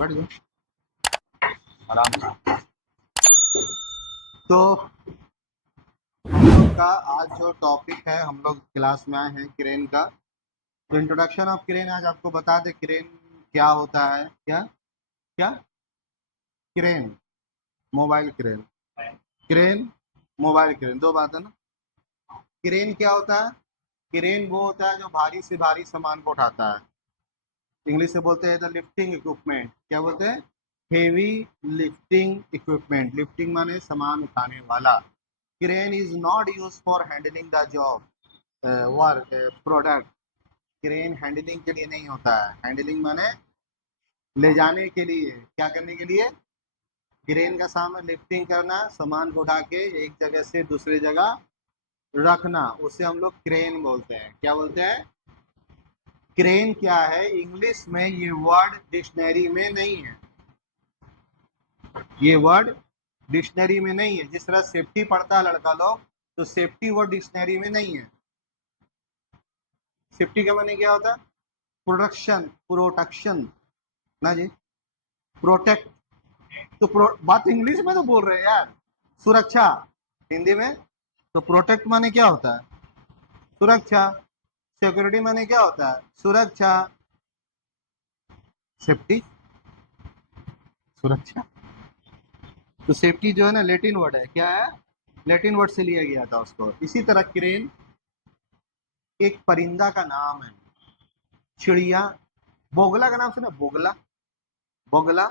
बैठ जाओ आराम से। तो हम लोग का आज जो टॉपिक है, हम लोग क्लास में आए हैं क्रेन का। तो इंट्रोडक्शन ऑफ क्रेन आज आपको बता दे, क्रेन क्या होता है। क्या क्या crane, mobile crane, crane mobile crane, दो बात है ना। क्रेन क्या होता है? क्रेन वो होता है जो भारी से भारी सामान को उठाता है। इंग्लिश से बोलते हैं द लिफ्टिंग इक्विपमेंट। क्या बोलते हैं? Heavy lifting equipment. लिफ्टिंग माने सामान उठाने वाला। Crane is not use for handling the job work product. Crane handling के लिए नहीं होता है। हैंडलिंग माने ले जाने के लिए, क्या करने के लिए? क्रेन का सामान लिफ्टिंग करना, सामान को उठा के एक जगह से दूसरी जगह रखना, उसे हम लोग क्रेन बोलते हैं। क्या बोलते हैं? क्रेन क्या है? इंग्लिश में ये वर्ड डिक्शनरी में नहीं है। ये वर्ड डिक्शनरी में नहीं है। जिस तरह सेफ्टी पढ़ता है लड़का लोग, तो सेफ्टी वर्ड डिक्शनरी में नहीं है। सेफ्टी का माने क्या होता है? प्रोडक्शन, प्रोटेक्शन ना जी, प्रोटेक्ट। तो बात इंग्लिश में तो बोल रहे हैं यार। सुरक्षा हिंदी में। तो प्रोटेक्ट माने क्या होता है? सुरक्षा। सिक्योरिटी माने क्या होता है? सुरक्षा। सेफ्टी, सुरक्षा। तो सेफ्टी जो है ना, लैटिन वर्ड है। क्या है? लैटिन वर्ड से लिया गया था उसको। इसी तरह क्रेन एक परिंदा का नाम है। चिड़िया, बोगला का नाम सुना? बोगला, बोगला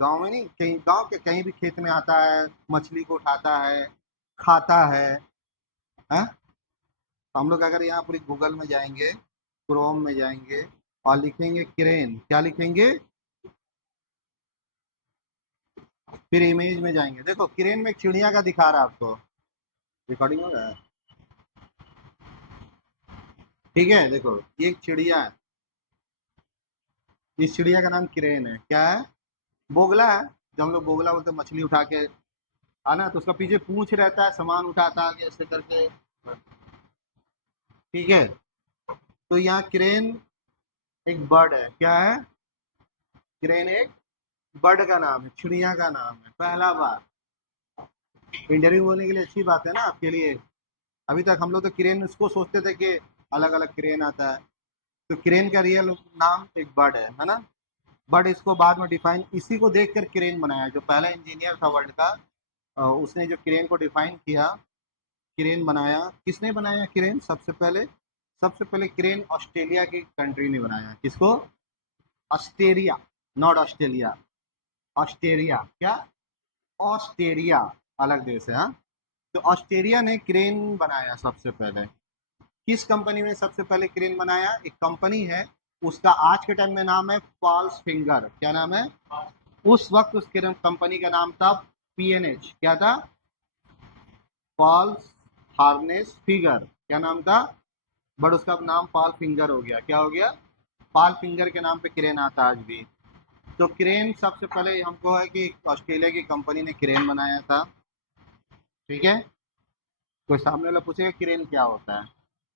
गांव में नहीं, कहीं गांव के कहीं भी खेत में आता है, मछली को उठाता है, खाता है। हाँ? तो हम लोग अगर यहाँ पर गूगल में जाएंगे, क्रोम में जाएंगे और लिखेंगे क्रेन, क्या लिखेंगे? फिर इमेज में जाएंगे, देखो क्रेन में एक चिड़िया का दिखा रहा है आपको। रिकॉर्डिंग हो रहा है? ठीक है, देखो ये एक चिड़िया है। इस चिड़िया का नाम क्रेन है। क्या है? बोगला है। जब हम लोग बोगला बोलते हैं मछली उठा के आना, तो उसका पीछे पूंछ रहता है, सामान उठाता है ऐसे करके। ठीक है। तो यहाँ क्रेन एक बर्ड है। क्या है? क्रेन एक बर्ड का नाम है, चिड़िया का नाम है। पहला बार इंटरव्यू बोलने के लिए अच्छी बात है ना आपके लिए। अभी तक हम लोग तो क्रेन उसको सोचते थे कि अलग अलग क्रेन आता है। तो क्रेन का रियल नाम एक बर्ड है ना। बट इसको बाद में डिफाइन, इसी को देखकर क्रेन बनाया। जो पहला इंजीनियर था वर्ल्ड का, उसने जो क्रेन को डिफाइन किया, क्रेन बनाया। किसने बनाया क्रेन सबसे पहले? सबसे पहले क्रेन ऑस्ट्रेलिया की कंट्री ने बनाया। किसको? Australia, not Australia, Australia. क्या? ऑस्ट्रेलिया अलग देश है। हाँ, तो ऑस्ट्रेलिया ने क्रेन बनाया सबसे पहले। किस कंपनी ने सबसे पहले क्रेन बनाया? एक कंपनी है, उसका आज के टाइम में नाम है पॉल्स फिंगर। क्या नाम है? उस वक्त उस कंपनी का नाम था पीएनएच। क्या था? पॉल्स हार्नेस फिगर। क्या नाम था? बट उसका नाम पॉल फिंगर हो गया। क्या हो गया? पॉल फिंगर के नाम पे क्रेन आता आज भी। तो क्रेन सबसे पहले हमको है कि ऑस्ट्रेलिया की कंपनी ने क्रेन बनाया था। ठीक है। कोई सामने वाला पूछेगा क्रेन क्या होता है,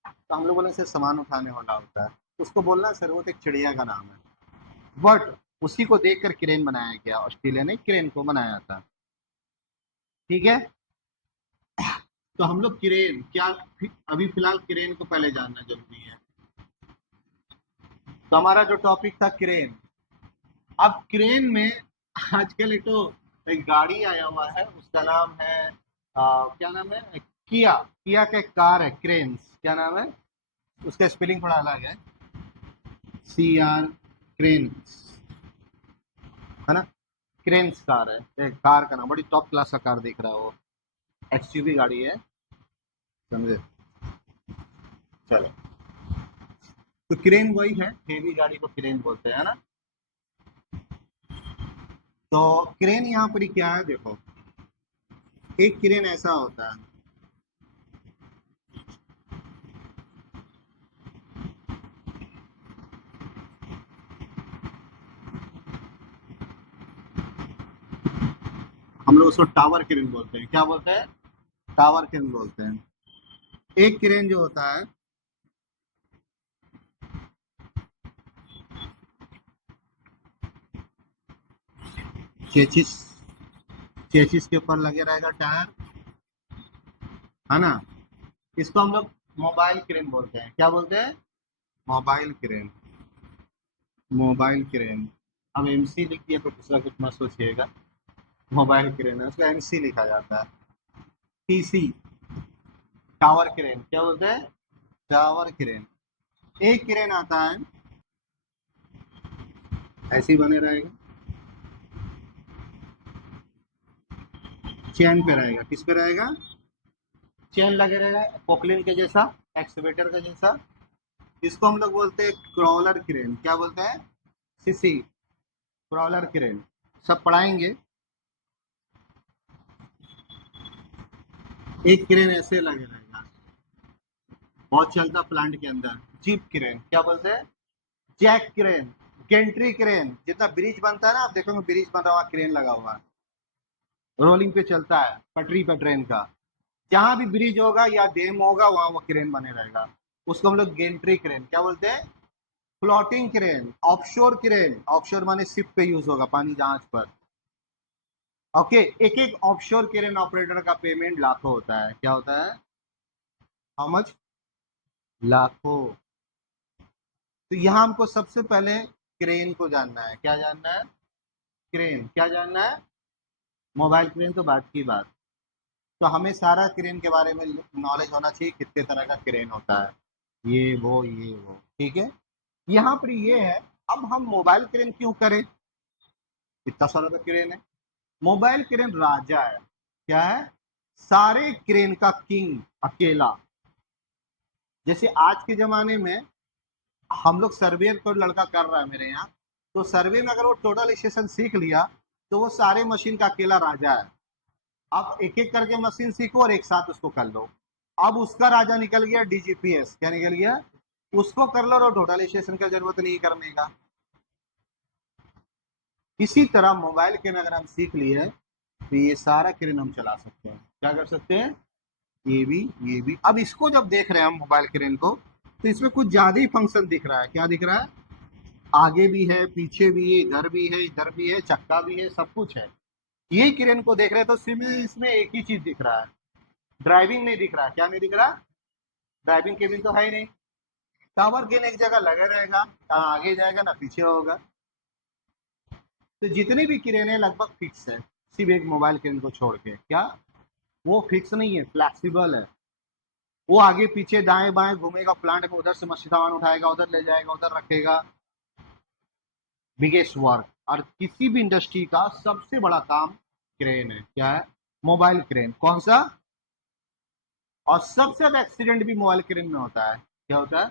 तो हम लोग बोले सर सामान उठाने वाला होता है। उसको बोलना सर वो तो एक चिड़िया का नाम है। बट उसी को देखकर क्रेन बनाया गया, ऑस्ट्रेलिया ने क्रेन को बनाया था। ठीक है। तो हम लोग क्रेन क्या, अभी फिलहाल क्रेन को पहले जानना जरूरी है। तो हमारा जो टॉपिक था क्रेन। अब क्रेन में आजकल एक तो एक गाड़ी आया हुआ है, उसका नाम है क्या नाम है? किया। किया का एक कार है क्रेन्स। क्या नाम है? उसका स्पेलिंग थोड़ा अलग है। CR, क्रेन्स, है ना। क्रेन्स कार है, एक कार का नाम, बड़ी टॉप क्लास का कार दिख रहा है वो। XUV गाड़ी है, समझे। चलो, तो क्रेन वही है, हेवी गाड़ी को क्रेन बोलते हैं ना। तो क्रेन यहाँ पर क्या है देखो, एक क्रेन ऐसा होता है, हम लोग उसको टावर क्रेन बोलते हैं। क्या बोलते हैं? टावर क्रेन बोलते हैं। एक क्रेन जो होता है, चेचिस, चेचिस के ऊपर लगे रहेगा टायर, है ना। इसको हम लोग मोबाइल क्रेन बोलते हैं। क्या बोलते हैं? Mobile crane. Mobile crane. अब एमसी लिख दिया तो दूसरा कुछ मत सोचिएगा, मोबाइल क्रेन है, उसका एमसी लिखा जाता है। TC, tower crane. क्या बोलते हैं? Tower crane. एक क्रेन आता है ऐसे ही बने रहेगा, चैन पे रहेगा। किस पे रहेगा? चैन लगे रहेगा, पोकलिन के जैसा, एक्सवेटर का जैसा। इसको हम लोग बोलते हैं क्रॉलर क्रेन। क्या बोलते हैं? CC, crawler crane. सब पढ़ाएंगे। एक क्रेन ऐसे लगे रहेगा, बहुत चलता प्लांट के अंदर। Jeep crane. क्या बोलते हैं? Jack crane, gantry crane. जितना ब्रिज बनता है ना, आप देखोगे ब्रिज बन रहा, वहाँ क्रेन लगा हुआ है, रोलिंग पे चलता है, पटरी पे ट्रेन का। जहां भी ब्रिज होगा या डैम होगा वहां वो क्रेन बने रहेगा। उसको हम लोग गेंट्री क्रेन क्या बोलते हैं? Floating crane, offshore crane. Offshore माने शिप पे यूज होगा, पानी जहाज पर। ओके, एक एक ऑफशोर क्रेन ऑपरेटर का पेमेंट लाखों होता है। क्या होता है? How much? लाखों। तो यहाँ हमको सबसे पहले क्रेन को जानना है। क्या जानना है? क्रेन। क्या जानना है? मोबाइल क्रेन तो बात की बात। तो हमें सारा क्रेन के बारे में नॉलेज होना चाहिए, कितने तरह का क्रेन होता है, ये वो, ठीक है। यहाँ पर ये है। अब हम मोबाइल क्रेन क्यों करें? इतना सारा तो क्रेन है। मोबाइल क्रेन राजा है। क्या है? सारे क्रेन का किंग अकेला। जैसे आज के जमाने में हम लोग सर्वे को लड़का कर रहा है मेरे यहाँ, तो सर्वे में अगर वो टोटल स्टेशन सीख लिया तो वो सारे मशीन का अकेला राजा है। आप एक एक करके मशीन सीखो और एक साथ उसको कर लो। अब उसका राजा निकल गया डीजीपीएस। क्या निकल गया? उसको कर लो और टोटल स्टेशन का जरूरत नहीं करने का। इसी तरह मोबाइल क्रेन अगर हम सीख लिए तो ये सारा क्रेन हम चला सकते हैं। क्या कर सकते हैं? ये भी। अब इसको जब देख रहे हैं हम मोबाइल क्रेन को, तो इसमें कुछ ज्यादा ही फंक्शन दिख रहा है। क्या दिख रहा है? आगे भी है, पीछे भी है, इधर भी है, इधर भी है, चक्का भी है, सब कुछ है। ये क्रेन को देख रहे हैं तो इसमें इसमें एक ही चीज दिख रहा है, ड्राइविंग नहीं दिख रहा। क्या नहीं दिख रहा? ड्राइविंग केबिन तो है ही नहीं। टावर गेन एक जगह लगे रहेगा, ना आगे जाएगा ना पीछे होगा। तो जितनी भी क्रेन है लगभग फिक्स है, सिर्फ एक मोबाइल क्रेन को छोड़ के। क्या? वो फिक्स नहीं है, फ्लैक्सिबल है। वो आगे पीछे दाएं बाएं घूमेगा, प्लांट में उधर से मछली सामान उठाएगा, उधर ले जाएगा, उधर रखेगा। Biggest work. और किसी भी इंडस्ट्री का सबसे बड़ा काम क्रेन है। क्या है? Mobile crane. कौन सा? और सबसे ज्यादा एक्सीडेंट भी मोबाइल क्रेन में होता है। क्या होता है?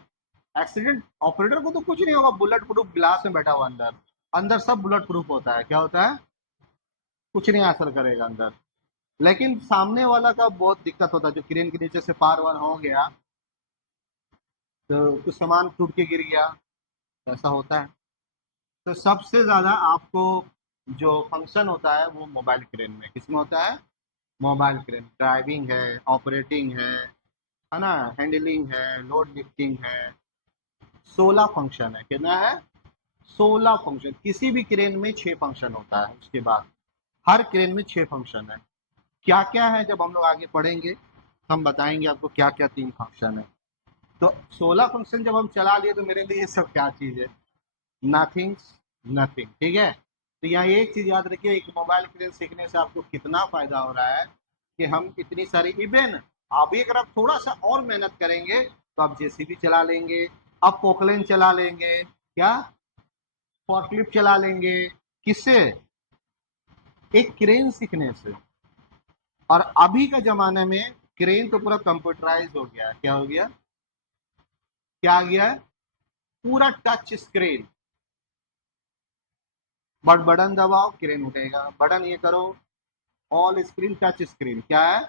एक्सीडेंट ऑपरेटर को तो कुछ नहीं होगा, बुलेट प्रूफ ग्लास में बैठा हुआ अंदर, अंदर सब बुलेट प्रूफ होता है। क्या होता है? कुछ नहीं असर करेगा अंदर। लेकिन सामने वाला का बहुत दिक्कत होता है, जो क्रेन के नीचे से पार वार हो गया तो कुछ सामान टूट के गिर गया, ऐसा होता है। तो सबसे ज्यादा आपको जो फंक्शन होता है वो मोबाइल क्रेन में किसमें होता है? Mobile crane. ड्राइविंग है, ऑपरेटिंग है ना, हैंडलिंग है, लोड लिफ्टिंग है। 16 फंक्शन है। कितना है? 16 फंक्शन। किसी भी क्रेन में 6 फंक्शन होता है। उसके बाद हर क्रेन में 6 फंक्शन है। क्या क्या है जब हम लोग आगे पढ़ेंगे हम बताएंगे आपको क्या क्या 3 फंक्शन है। तो 16 फंक्शन जब हम चला लिए तो मेरे लिए ये सब क्या चीज है? Nothing, nothing. ठीक है। तो यहाँ एक चीज याद रखिए, एक मोबाइल क्रेन सीखने से आपको कितना फायदा हो रहा है कि हम इतनी सारी इवन अभी अगर आप थोड़ा सा और मेहनत करेंगे तो आप जेसीबी चला लेंगे, आप पोकलेन चला लेंगे, क्या फॉर्कलिफ्ट चला लेंगे। किससे? एक क्रेन सीखने से। और अभी का जमाने में क्रेन तो पूरा कंप्यूटराइज हो गया है। क्या हो गया? क्या आ गया है? पूरा टच स्क्रीन। बट बटन दबाओ क्रेन उठेगा, बटन ये करो, ऑल स्क्रीन टच स्क्रीन। क्या है?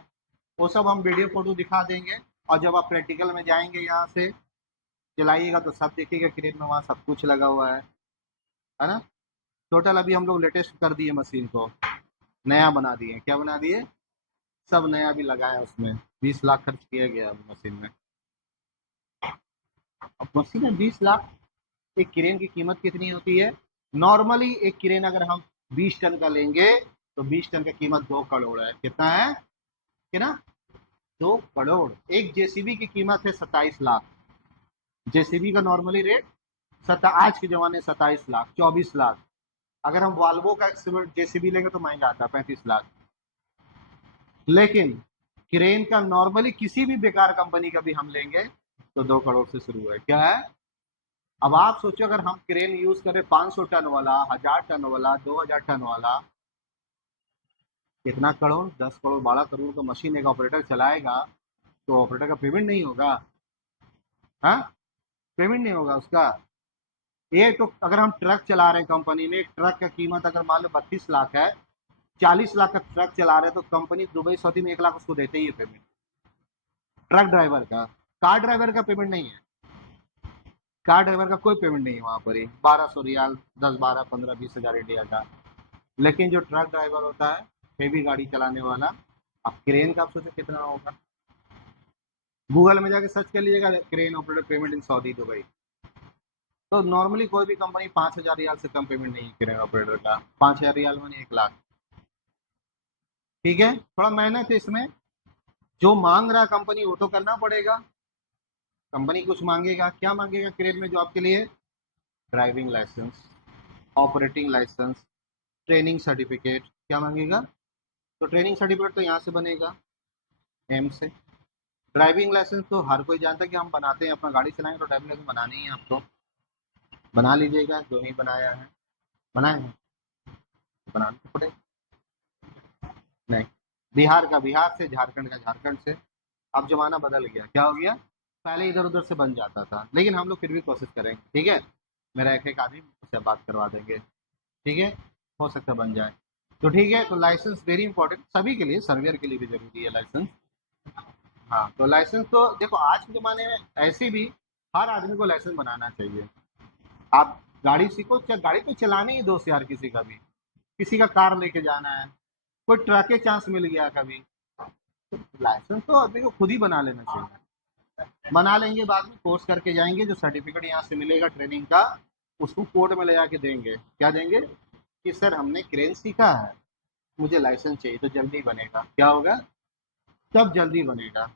वो सब हम वीडियो फोटो दिखा देंगे। और जब आप प्रैक्टिकल में जाएंगे यहाँ से चलाइएगा तो सब देखिएगा क्रेन में वहाँ सब कुछ लगा हुआ है ना। टोटल अभी हम लोग लेटेस्ट कर दिए मशीन को, नया बना दिए। क्या बना दिए? सब नया भी लगाया उसमें। 20 लाख खर्च किया गया मशीन में। अब मशीन में 20 लाख। एक क्रेन की कीमत कितनी होती है? नॉर्मली एक क्रेन अगर हम 20 टन का लेंगे तो 20 टन का कीमत 2 करोड़ है। कितना है कि ना, 2 करोड़। एक जेसीबी की कीमत है 27 लाख। जेसीबी का नॉर्मली रेट आज के जमाने 27 लाख, 24 लाख। अगर हम वाल्वो का जेसीबी लेंगे तो महंगा आता है 35 लाख। लेकिन क्रेन का नॉर्मली किसी भी बेकार कंपनी का भी हम लेंगे तो 2 करोड़ से शुरू है। क्या है? अब आप सोचो अगर हम क्रेन यूज करें 500 टन वाला, 1000 टन वाला, 2000 टन वाला, कितना करोड़? 10 करोड़, 12 करोड़ का मशीन एक ऑपरेटर चलाएगा तो ऑपरेटर का पेमेंट नहीं होगा? हाँ, पेमेंट नहीं होगा उसका। ये तो अगर हम ट्रक चला रहे हैं कंपनी में, ट्रक का कीमत अगर मान लो 32 लाख है, 40 लाख का ट्रक चला रहे हैं तो कंपनी दुबई सऊदी में 1 लाख उसको देते ही है पेमेंट, ट्रक ड्राइवर का। कार ड्राइवर का पेमेंट नहीं है, कार ड्राइवर का कोई पेमेंट नहीं है वहां पर ही। 1200 रियाल, 10, 12, 15, 20 हजार इंडिया का। लेकिन जो ट्रक ड्राइवर होता है, हेवी गाड़ी चलाने वाला, अब क्रेन का आप सोचो कितना होगा। गूगल में जाके सर्च कर लीजिएगा, crane operator payment in Saudi Dubai, तो नॉर्मली कोई भी कंपनी 5,000 रियाल से कम पेमेंट नहीं क्रेन ऑपरेटर का। 5,000 रियाल माने 1 लाख। ठीक है, थोड़ा मेहनत है इसमें। जो मांग रहा कंपनी वो तो करना पड़ेगा। कंपनी कुछ मांगेगा, क्या मांगेगा क्रेन में जॉब के लिए? Driving licence, operating licence, training certificate. क्या मांगेगा? तो ट्रेनिंग सर्टिफिकेट तो यहाँ से बनेगा, एम से। ड्राइविंग लाइसेंस तो हर कोई जानता है कि हम बनाते हैं, अपना गाड़ी चलाएंगे तो ड्राइविंग लाइसेंस बनानी है आपको, बना लीजिएगा। जो नहीं बनाया है, बनाए हैं, बनाना तो पड़ेगा। नहीं, बिहार का बिहार से, झारखंड का झारखंड से। अब जमाना बदल गया, क्या हो गया? पहले इधर उधर से बन जाता था, लेकिन हम लोग फिर भी कोशिश करेंगे। ठीक है, मेरा एक आदमी उससे बात करवा देंगे। ठीक है, हो सकता है बन जाए। तो ठीक है, तो लाइसेंस वेरी इंपॉर्टेंट सभी के लिए, सर्वेयर के लिए भी जरूरी है लाइसेंस। हाँ, तो लाइसेंस तो देखो आज के ज़माने में ऐसे भी हर आदमी को लाइसेंस बनाना चाहिए। आप गाड़ी सीखो, चाहे गाड़ी तो चलाने ही दोस्त यार, किसी का भी, किसी का कार लेके जाना है, कोई ट्रक के चांस मिल गया कभी, तो लाइसेंस तो आदमी को खुद ही बना लेना चाहिए। बना लेंगे, बाद में कोर्स करके जाएंगे, जो सर्टिफिकेट यहाँ से मिलेगा ट्रेनिंग का, उसको कोर्ट में ले जाके देंगे। क्या देंगे? कि सर हमने क्रेन सीखा है, मुझे लाइसेंस चाहिए, तो जल्दी बनेगा। क्या होगा? तब जल्दी बनेगा।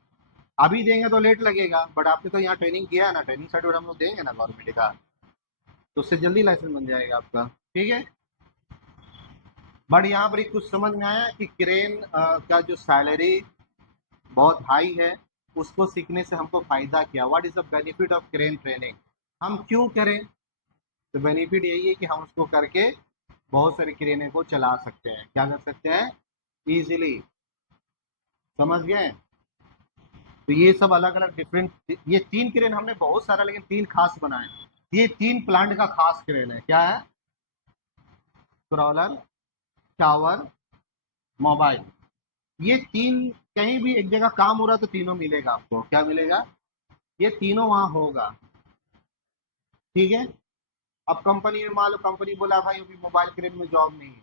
अभी देंगे तो लेट लगेगा, बट आपने तो यहाँ ट्रेनिंग किया है ना, ट्रेनिंग सर्टिफिकेट हम लोग देंगे ना गवर्नमेंट का, तो उससे जल्दी लाइसेंस बन जाएगा आपका। ठीक है, बट यहाँ पर कुछ समझ में आया कि क्रेन का जो सैलरी बहुत हाई है, उसको सीखने से हमको फायदा क्या? What is the benefit of crane training? हम क्यों करें? तो बेनिफिट यही है कि हम उसको करके बहुत सारी क्रेनें को चला सकते हैं। क्या कर सकते हैं? इजीली। समझ गए? तो ये सब अलग अलग डिफरेंट, ये 3 क्रेन हमने बहुत सारा, लेकिन 3 खास बनाए। ये 3 प्लांट का खास क्रेन है। क्या है? Crawler, tower, mobile. ये 3 कहीं भी एक जगह काम हो रहा तो तीनों मिलेगा आपको। क्या मिलेगा? ये तीनों वहां होगा। ठीक है, अब कंपनी में मान लो कंपनी बोला भाई अभी मोबाइल क्रेन में जॉब नहीं है,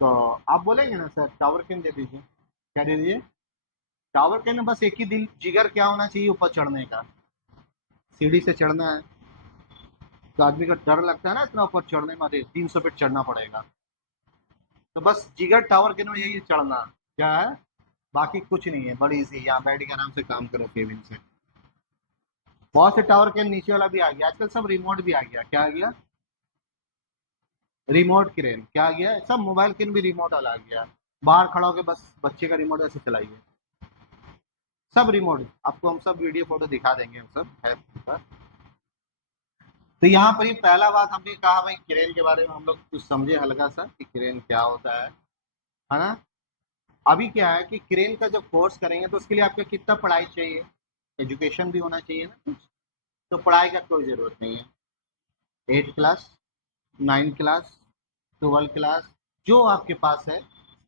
तो आप बोलेंगे ना सर टावर क्रेन दे दीजिए। क्या दे दीजिए? टावर क्रेन में बस एक ही दिल जिगर क्या होना चाहिए? ऊपर चढ़ने का, सीढ़ी से चढ़ना है। तो आदमी का डर लगता है ना इतना ऊपर चढ़ने में, 300 फीट चढ़ना पड़ेगा। तो बस जिगर टावर क्रेन में यही है, चढ़ना। क्या है? बाकी कुछ नहीं है, बड़ी सी, यहाँ बैठ के आराम से काम करो केबिन से। बहुत से टावर के नीचे वाला भी आ गया आजकल, सब रिमोट भी आ गया। क्या आ गया? Remote crane. क्या आ गया? सब मोबाइल क्रेन भी रिमोट वाला आ गया। बाहर खड़ा होकर बस बच्चे का रिमोट ऐसे चलाइए, सब रिमोट। आपको हम सब वीडियो फोटो दिखा देंगे, हम सब है पर। तो यहाँ पर ही पहला बात हमने कहा भाई क्रेन के बारे में हम लोग कुछ समझे हल्का सा कि क्रेन क्या होता है ना। अभी क्या है कि क्रेन का जब कोर्स करेंगे तो उसके लिए आपको कितना पढ़ाई चाहिए? एजुकेशन भी होना चाहिए ना कुछ। तो पढ़ाई का कोई ज़रूरत नहीं है। 8 क्लास, 9 क्लास, 12 क्लास, जो आपके पास है,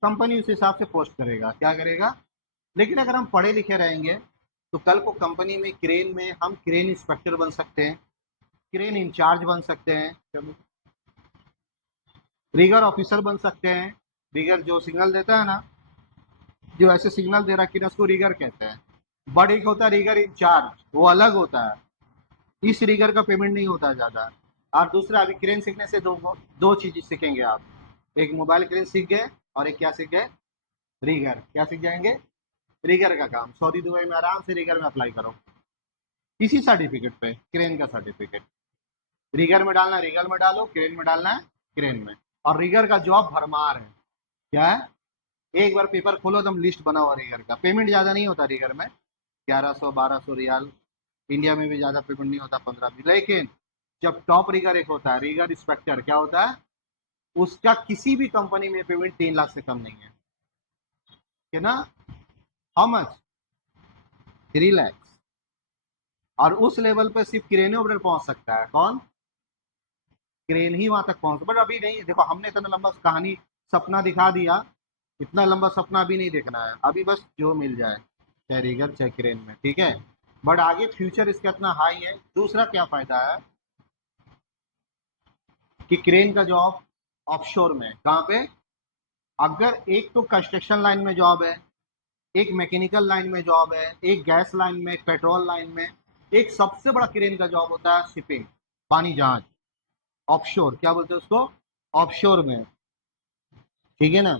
कंपनी उस हिसाब से पोस्ट करेगा। क्या करेगा? लेकिन अगर हम पढ़े लिखे रहेंगे तो कल को कंपनी में क्रेन में हम क्रेन इंस्पेक्टर बन सकते हैं, क्रेन इंचार्ज बन सकते हैं, रिगर ऑफिसर बन सकते हैं। रिगर जो सिग्नल देता है ना, जो ऐसे सिग्नल दे रहा है उसको रिगर कहते हैं। बट एक होता है रिगर इंचार्ज, वो अलग होता है। इस रिगर का पेमेंट नहीं होता ज़्यादा। और दूसरा, अभी क्रेन सीखने से दो चीज़ सीखेंगे आप। एक मोबाइल क्रेन सीख गए और एक क्या सीख गए, रीगर। क्या सीख जाएंगे, रीगर का काम। सऊदी दुबई में आराम से रीगर में अप्लाई करो, इसी सर्टिफिकेट पे, क्रेन का सर्टिफिकेट। रीगर में डालना है रीगर में डालो, क्रेन में डालना है क्रेन में। और रीगर का जॉब भरमार है। क्या है, एक बार पेपर खोलो एकदम लिस्ट बना हुआ रीगर का। पेमेंट ज़्यादा नहीं होता रीगर में, 1100 1200 रियाल। इंडिया में भी ज़्यादा पेमेंट नहीं होता, 15 भी। लेकिन जब टॉप रीगर एक होता है, रीगर इंस्पेक्टर, क्या होता है, उसका किसी भी कंपनी में पेमेंट 3 लाख से कम नहीं है, है ना। How much, 3 lakh. और उस लेवल पे सिर्फ क्रेन ऑपरेटर पहुंच सकता है। कौन, क्रेन ही वहां तक पहुंच। बट अभी नहीं, देखो हमने इतना लंबा कहानी सपना दिखा दिया, इतना लंबा सपना अभी नहीं देखना है। अभी बस जो मिल जाए, चाहे रीगर चाहे क्रेन में, ठीक है। बट आगे फ्यूचर इसका इतना हाई है। दूसरा क्या फायदा है कि क्रेन का जॉब ऑफशोर में, कहाँ पे, अगर एक तो कंस्ट्रक्शन लाइन में जॉब है, एक मैकेनिकल लाइन में जॉब है, एक गैस लाइन में, एक पेट्रोल लाइन में, एक सबसे बड़ा क्रेन का जॉब होता है शिपिंग, पानी जहाज। ऑफशोर, क्या बोलते हैं उसको, ऑफशोर में, ठीक है ना।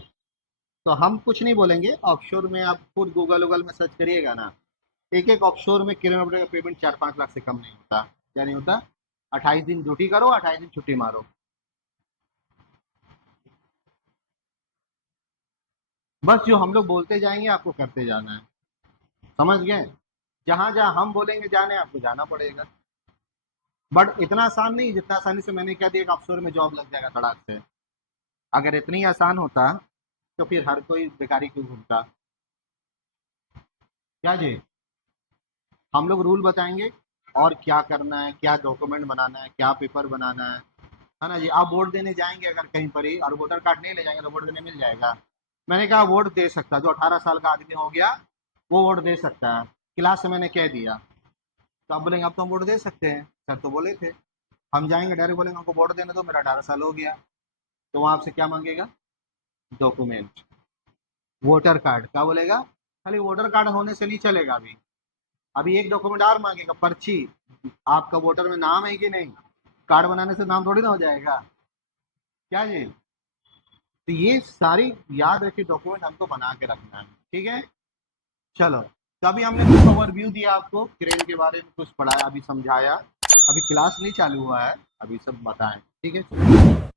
तो हम कुछ नहीं बोलेंगे, ऑफशोर में आप खुद गूगल वूगल में सर्च करिएगा ना, एक एक ऑफशोर में क्रेन ऑपरेटर का पेमेंट 4 5 लाख से कम नहीं होता। क्या नहीं होता, 28 दिन ड्यूटी करो, 28 दिन छुट्टी मारो। बस जो हम लोग बोलते जाएंगे आपको करते जाना है, समझ गए। जहां जहां हम बोलेंगे जाने, आपको जाना पड़ेगा। बट इतना आसान नहीं जितना आसानी से मैंने कह दिया कि ऑफशोर में जॉब लग जाएगा तड़ाक से। अगर इतनी आसान होता तो फिर हर कोई बेकारी क्यों घूमता। क्या जी, हम लोग रूल बताएंगे और क्या करना है, क्या डॉक्यूमेंट बनाना है, क्या पेपर बनाना है ना जी। आप वोट देने जाएंगे अगर कहीं पर ही और वोटर कार्ड नहीं ले जाएंगे तो वोट देने मिल जाएगा। मैंने कहा वोट दे सकता, जो 18 साल का आदमी हो गया वो वोट दे सकता है। क्लास में मैंने कह दिया। तो आप बोलेंगे अब तो हम वोट दे सकते हैं, सर तो बोले थे। हम जाएंगे डायरेक्ट बोलेंगे हमको वोट देने दो, मेरा 18 साल हो गया। तो वहाँ आपसे क्या मांगेगा, डॉक्यूमेंट, वोटर कार्ड। क्या बोलेगा, खाली वोटर कार्ड होने से नहीं चलेगा। अभी अभी एक डॉक्यूमेंट और मांगेगा, पर्ची। आपका वोटर में नाम है कि नहीं, कार्ड बनाने से नाम थोड़ी ना हो जाएगा। क्या जी, तो ये सारी याद रखिए, डॉक्यूमेंट हमको बना के रखना है, ठीक है। चलो, तो अभी हमने कुछ ओवरव्यू दिया आपको, क्रेन के बारे में कुछ पढ़ाया, अभी समझाया। अभी क्लास नहीं चालू हुआ है, अभी सब बताएं, ठीक है।